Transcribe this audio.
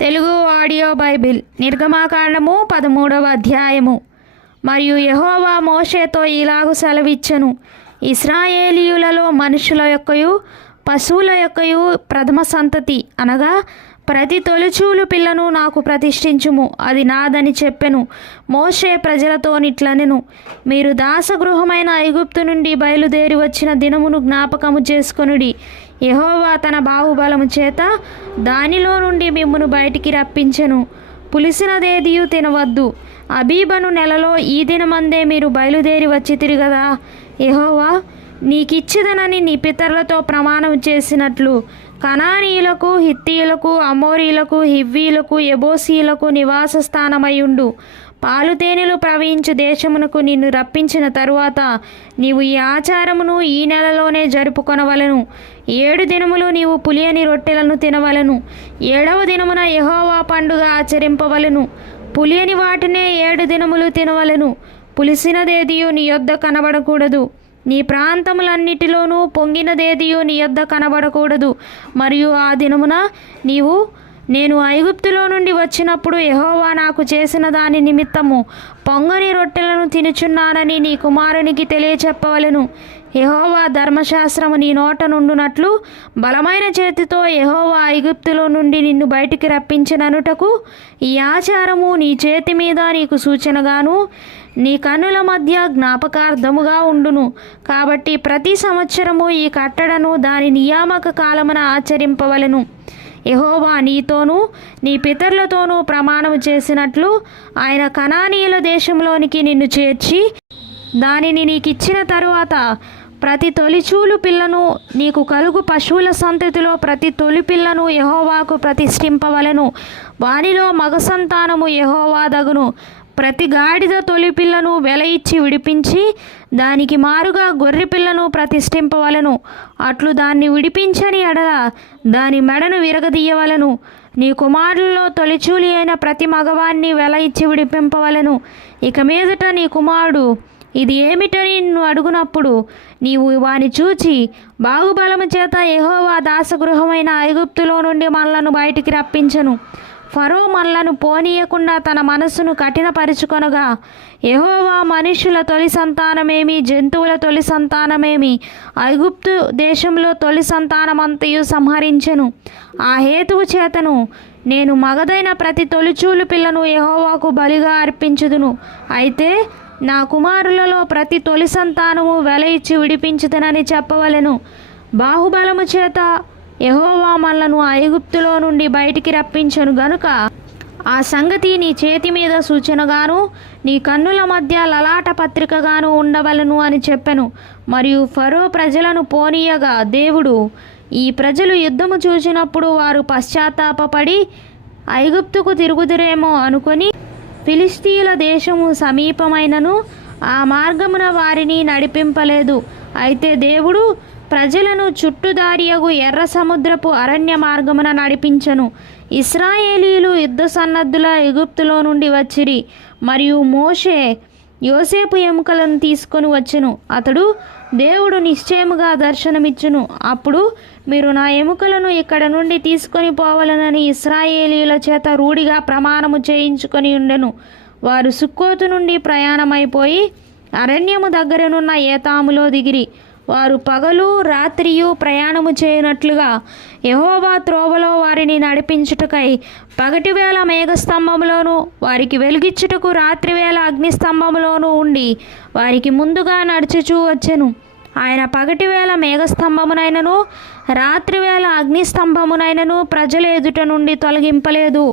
Telugu audio Bible నిర్గమాకాండము 13వ అధ్యాయము. మరియు యెహోవా మోషేతో ఇలాగు సెలవిచ్చెను, ఇశ్రాయేలీయులలో మనుషుల యొక్కయు పశువుల యొక్కయు ప్రథమ సంతతి అనగా ప్రతి తొలిచూలు పిల్లను నాకు ప్రతిష్ఠించుము, అది నాదని చెప్పెను. మోషే ప్రజలతోనిట్లనెను, మీరు దాసగృహమైన ఐగుప్తు నుండి బయలుదేరి వచ్చిన దినమును జ్ఞాపకము చేసుకొనుడి. యెహోవా తన బాహుబలము చేత దానిలో నుండి మిమ్మును బయటికి రప్పించెను. పులిసినదేదియు తినవద్దు. అబీబను నెలలో ఈ దినమందే మీరు బయలుదేరి వచ్చితిరి గదా. యెహోవా నీకిచ్చిదనని నీ పితరులతో ప్రమాణం చేసినట్లు కనానీయులకు, హిత్తీయులకు, అమోరీయులకు, హివ్వీయులకు, యెబూసీయులకు నివాస స్థానమయ్యుండు. పాలుతేనెలు ప్రవహించు దేశమునకు నిన్ను రప్పించిన తరువాత నీవు ఈ ఆచారమును ఈ నెలలోనే జరుపుకొనవలెను. 7 దినములు నీవు పులియని రొట్టెలను తినవలెను. 7వ దినమున యెహోవా పండుగ ఆచరింపవలెను. పులియని వాటినే 7 దినములు తినవలెను. పులిసినదేదియు నీ యొద్ద కనబడకూడదు. నీ ప్రాంతములన్నిటిలోనూ పొంగినదేదియు నీ యొద్ద కనబడకూడదు. మరియు ఆ దినమున నేను ఐగుప్తులో నుండి వచ్చినప్పుడు యెహోవా నాకు చేసిన దాని నిమిత్తము పొంగని రొట్టెలను తినుచున్నానని నీ కుమారునికి తెలియచెప్పవలెను. యెహోవా ధర్మశాస్త్రము నీ నోట నుండునట్లు బలమైన చేతితో యెహోవా ఐగుప్తులో నుండి నిన్ను బయటికి రప్పించిననుటకు ఈ ఆచారము నీ చేతి మీద నీకు సూచనగాను నీ కన్నుల మధ్య జ్ఞాపకార్థముగా ఉండును. కాబట్టి ప్రతి సంవత్సరము ఈ కట్టడను దాని నియామక కాలమున ఆచరింపవలెను. యెహోవా నీతోనూ నీ పితరులతోనూ ప్రమాణము చేసినట్లు ఆయన కనానీయుల దేశంలోనికి నిన్ను చేర్చి దానిని నీకిచ్చిన తరువాత ప్రతి తొలిచూలు పిల్లను నీకు కలుగు పశువుల సంతతిలో ప్రతి తొలి పిల్లను యెహోవాకు ప్రతిష్ఠింపవలెను. వానిలో మగ సంతానము యెహోవా దగును. ప్రతి గాడిద తొలి పిల్లను వెల ఇచ్చి విడిపించి దానికి మారుగా గొర్రె పిల్లను ప్రతిష్ఠింపవలెను. అట్లు దాన్ని విడిపించని ఎడల దాని మెడను విరగదీయవలెను. నీ కుమారులలో తొలిచూలి అయిన ప్రతి మగవాన్ని వెల ఇచ్చి విడిపింపవలెను. ఇక మీదట నీ కుమారుడు ఇది ఏమిటని నిన్ను అడుగునప్పుడు నీవు వాని చూచి, బాహుబలము చేత యెహోవా దాసగృహమైన ఐగుప్తులో నుండి మనలను బయటికి రప్పించెను. ఫరో మనలను పోనీయకుండా తన మనస్సును కఠినపరుచుకొనగా యెహోవా మనుష్యుల తొలి సంతానమేమి, జంతువుల తొలి సంతానమేమి, ఐగుప్తు దేశంలో తొలి సంతానమంతయు సంహరించెను. ఆ హేతువు చేతను నేను మగదైన ప్రతి తొలిచూలు పిల్లను యెహోవాకు బలిగా అర్పించుదును. అయితే నా కుమారులలో ప్రతి తొలి సంతానము వెల ఇచ్చి విడిపించుదనని చెప్పవలెను. బాహుబలము చేత యెహోవా మనలను ఐగుప్తులో నుండి బయటికి రప్పించెను గనుక ఆ సంగతి నీ చేతి మీద సూచనగాను నీ కన్నుల మధ్య లలాట పత్రికగాను ఉండవలను అని చెప్పెను. మరియు ఫరో ప్రజలను పోనీయగా దేవుడు, ఈ ప్రజలు యుద్ధము చూచినప్పుడు వారు పశ్చాత్తాపపడి ఐగుప్తుకు తిరుగుదురేమో అనుకొని ఫిలిష్తీయుల దేశము సమీపమైనను ఆ మార్గమున వారిని నడిపింపలేదు. అయితే దేవుడు ప్రజలను చుట్టుదారియగు ఎర్ర సముద్రపు అరణ్య మార్గమున నడిపించెను. ఇశ్రాయేలీయులు యుద్ధ సన్నద్ధుల ఎగుప్తులో నుండి వచ్చిరి. మరియు మోషే యోసేపు ఎముకలను తీసుకొని వచ్చెను. అతడు, దేవుడు నిశ్చయముగా దర్శనమిచ్చును. అప్పుడు మీరు నా ఎముకలను ఇక్కడ నుండి తీసుకొని పోవాలనని ఇశ్రాయేలీయుల చేత రూఢిగా ప్రమాణము చేయించుకొని ఉండెను. వారు సుక్కోతు నుండి ప్రయాణమైపోయి అరణ్యము దగ్గరనున్న ఏతాములో దిగిరి. వారు పగలు రాత్రియు ప్రయాణము చేయనట్లుగా యెహోవా త్రోవలో వారిని నడిపించుటకై పగటివేళ మేఘస్తంభములోను వారికి వెలుగిచ్చుటకు రాత్రివేళ అగ్నిస్తంభములోను ఉండి వారికి ముందుగా నడుచుచూ వచ్చెను. ఆయన పగటివేళ మేఘస్తంభమునైనను రాత్రివేళ అగ్నిస్తంభమునైనను ప్రజల ఎదుట నుండి తొలగింపలేదు.